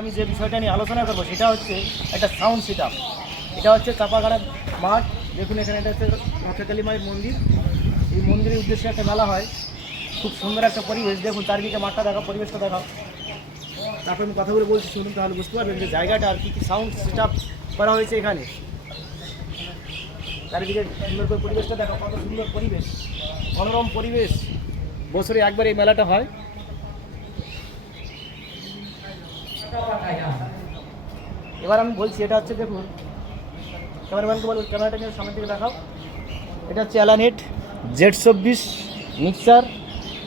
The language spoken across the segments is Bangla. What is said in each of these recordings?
আমি যে বিষয়টা নিয়ে আলোচনা করবো সেটা হচ্ছে একটা সাউন্ড সেটআপ। এটা হচ্ছে চাপাগাড়া মাঠ। দেখুন এখানে এটা হচ্ছে রথকালী মায়ের মন্দির। এই মন্দিরের উদ্দেশ্যে একটা মেলা হয়, খুব সুন্দর একটা পরিবেশ। দেখুন চারদিকে মাঠটা দেখাও, পরিবেশটা দেখাও, তারপর আমি কথাগুলো বলছি শুনুন, তাহলে বুঝতে পারবেন যে জায়গাটা আর কি কি সাউন্ড সেটআপ করা হয়েছে এখানে। চারিদিকে সুন্দর করে পরিবেশটা দেখাও, কত সুন্দর পরিবেশ, মনোরম পরিবেশ। বছরে একবার এই মেলাটা হয়। এবার আমি বলছি, এটা হচ্ছে দেখুন, ক্যামেরাম্যানকে বলুন ক্যামেরাটা নিয়ে সামনের দিকে দেখাও। এটা হচ্ছে অ্যালানেট Z24 মিক্সার।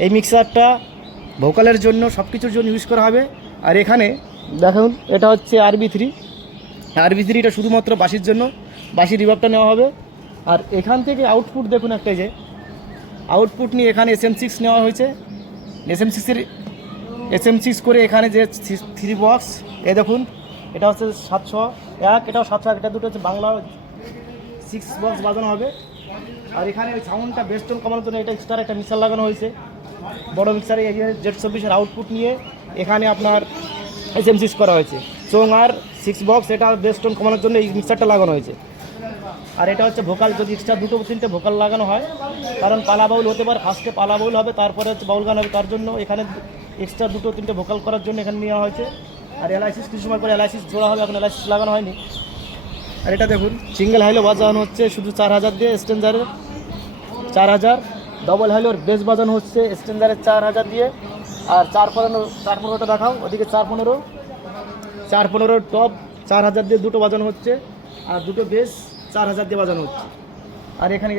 এই মিক্সারটা ভোকালের জন্য, সব কিছুর জন্য ইউজ করা হবে। আর এখানে দেখুন এটা হচ্ছে RB3টা শুধুমাত্র বাঁশির জন্য, বাঁশির রিভাবটা নেওয়া হবে। আর এখান থেকে আউটপুট দেখুন, একটা যে আউটপুট নিয়ে এখানে SM6 নেওয়া হয়েছে। SM6 করে এখানে যে 3 বক্স, এ দেখুন এটা হচ্ছে 701, এটাও 701, এটা দুটো হচ্ছে বাংলা 6 বক্স বাজানো হবে। আর এখানে ওই সাউন্ডটা বেস্টন কমানোর জন্য এটা এক্সট্রা একটা মিক্সার লাগানো হয়েছে, বড় মিক্সারে। এই Z24 আউটপুট নিয়ে এখানে আপনার SM6 করা হয়েছে। চোং আর 6 বক্স, এটা বেস্টন কমানোর জন্য এই মিক্সারটা লাগানো হয়েছে। আর এটা হচ্ছে ভোকাল, যদি এক্সট্রা 2-3টে ভোকাল লাগানো হয়, কারণ পালা বাউল হতে পারে, ফার্স্টে পালা বাউল হবে, তারপরে হচ্ছে বাউল গান হবে, তার জন্য এখানে এক্সট্রা 2-3টে ভোকাল করার জন্য এখানে নেওয়া হয়েছে। আর এলাইসিস কিছু সময় পরে এলাইসিস জোড়া হবে, এখন এলাইসিস লাগানো হয়নি। আর এটা দেখুন সিঙ্গেল হাইলো বাজানো হচ্ছে শুধু 4000 দিয়ে, স্ট্রেঞ্জারের 4000। ডবল হাইলোর বেস বাজানো হচ্ছে স্ট্রেঞ্জারের 4000 দিয়ে। আর 415টা দেখাও, ওদিকে 415 টপ 4000 দিয়ে দুটো বাজানো হচ্ছে, আর দুটো বেস 4000 দিয়ে বাজানো হচ্ছে। আর এখানে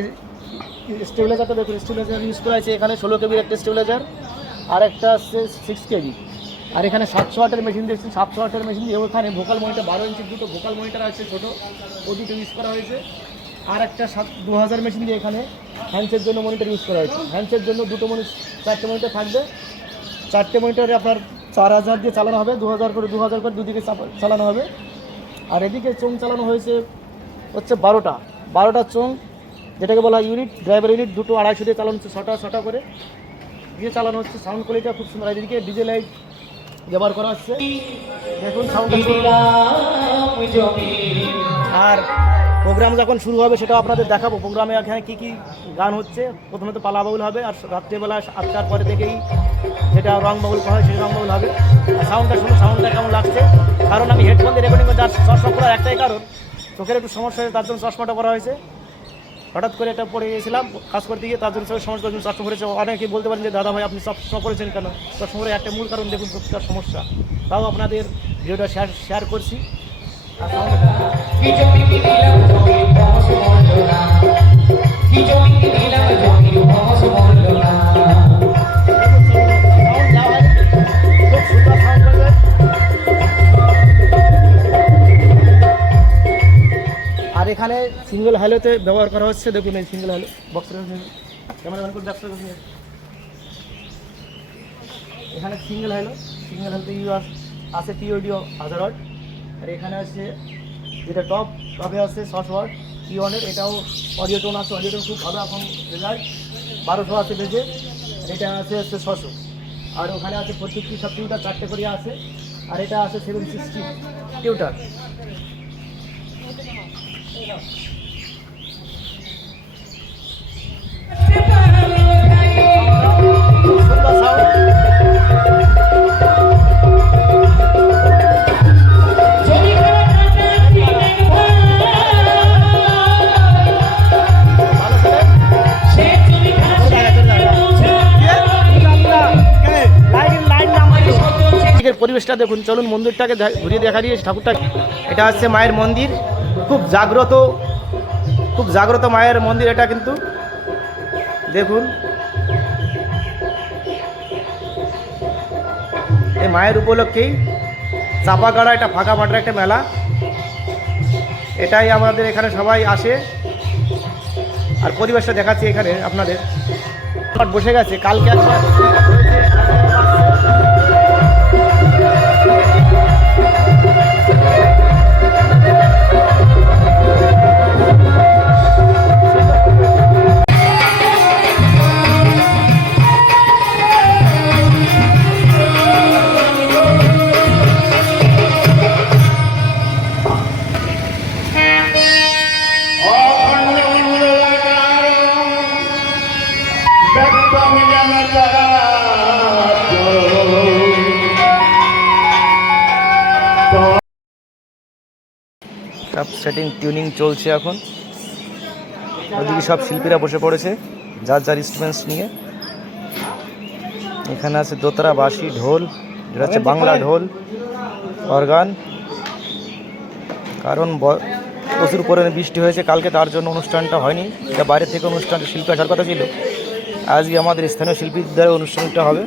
স্টেবিলাইজারটা দেখুন, স্টেবিলাইজার ইউজ করা হয়েছে এখানে 16 কেবির একটা স্টেবিলাইজার, আর একটা আছে 6 কেবি। আর এখানে 700 ওয়াটের মেশিন দেখছেন, 700 ওয়াটের মেশিন দিয়ে ওখানে ভোকাল মনিটর 12 ইঞ্চির দুটো ভোকাল মনিটর আছে ছোটো, ও দুটো ইউজ করা হয়েছে। আর একটা 2000 মেশিন দিয়ে এখানে হ্যান্ডসের জন্য মনিটর ইউজ করা হয়েছে। হ্যান্ডসের জন্য 4টে মনিটর থাকবে। 4টে মনিটরে আপনার 4000 দিয়ে চালানো হবে, 2000 করে দুদিকে চালানো হবে। আর এদিকে চোং চালানো হয়েছে হচ্ছে 12টা চোং, যেটাকে বলা ইউনিট, ড্রাইভার ইউনিট, দুটো 250 দিয়ে চালানো হচ্ছে, 6টা করে দিয়ে চালানো হচ্ছে। সাউন্ড কোয়ালিটিটা খুব সুন্দর। এদিকে ডিজে লাইট ব্যবহার করা হচ্ছে, দেখুন সাউন্ড। আর প্রোগ্রাম যখন শুরু হবে সেটাও আপনাদের দেখাবো। প্রোগ্রামে এখানে কী কী গান হচ্ছে। প্রথমে তো পালা বাউল হবে, আর রাত্রেবেলা 8টার পরে থেকেই যেটা রং বাউল করা হয় সেই রং বাউল হবে। আর সাউন্ডটা শুনুন, সাউন্ডটা কেমন লাগছে। কারণ আমি হেডফোন দিয়ে রেকর্ডিং করছি, আর চশমা পরার একটাই কারণ, চোখের একটু সমস্যা হয়েছে, তার জন্য চশমাটা পরা হয়েছে। হঠাৎ করে এটা পরে গিয়েছিলাম কাজ করতে গিয়ে, তার জন্য সবাই সমস্যা, চশমা পরেছে। অনেকেই বলতে পারেন যে দাদা ভাই আপনি চশমা পরেছেন কেন? চশমা পরে একটা মূল কারণ দেখুন, চোখটার সমস্যা। তাও আপনাদের ভিডিওটা শেয়ার করছি। আর এখানে সিঙ্গেল হাইলোতে ব্যবহার করা হচ্ছে, দেখুন এই সিঙ্গেল হাইলো বক্সের ক্যামেরাম্যান করে দেখতে পাচ্ছেন। এখানে সিঙ্গেল হাইলোতে আছে টিওডিও 1000 ওয়াট। আর এখানে আছে যেটা টপে আছে 600 ওয়াট T1-এর, এটাও অডিও টোন আছে, অডিও টোন খুব ভালো। এখন রেজাল্ট 1200 আছে বেজে, এটা আছে 600। আর ওখানে আছে প্রত্যেকটি সব টিউটার 4টে করে আছে। আর এটা আছে 760 টিউটার। পরিবেশটা দেখুন, চলুন মন্দিরটাকে ঘুরিয়ে দেখা দিয়েছি, ঠাকুরটা। এটা হচ্ছে মায়ের মন্দির, খুব জাগ্রত মায়ের মন্দির এটা। কিন্তু দেখুন এই মায়ের উপলক্ষেই চাপাগাড়া এটা ফাঁকা মাঠের একটা মেলা। এটাই আমাদের এখানে সবাই আসে। আর পরিবেশটা দেখাচ্ছি এখানে আপনাদের, বসে গেছে কালকে একবার সব সেটিং টিউনিং চলছে এখন। ওদিকে সব শিল্পীরা বসে পড়েছে যার যার ইনস্ট্রুমেন্টস নিয়ে। এখানে আছে দোতারা, বাঁশি, ঢোল, যেটা হচ্ছে বাংলা ঢোল, অর্গান। কারণ প্রচুর পরিমাণে বৃষ্টি হয়েছে কালকে, তার জন্য অনুষ্ঠানটা হয়নি। এটা বাইরে থেকে অনুষ্ঠান শিল্পী আসার কথা ছিল, আজকে আমাদের স্থানীয় শিল্পীদের দ্বারা অনুষ্ঠানটা হবে।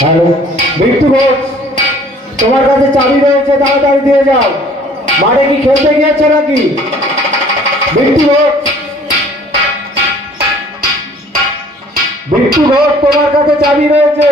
হ্যালো, বিট্টু ঘোষ, তোমার কাছে চাবি রয়েছে, তাড়াতাড়ি দিয়ে যাও। মাঠে কি খেলতে গিয়েছো নাকি? বিট্টু ঘোষ, বিট্টু ঘোষ, তোমার কাছে চাবি রয়েছে।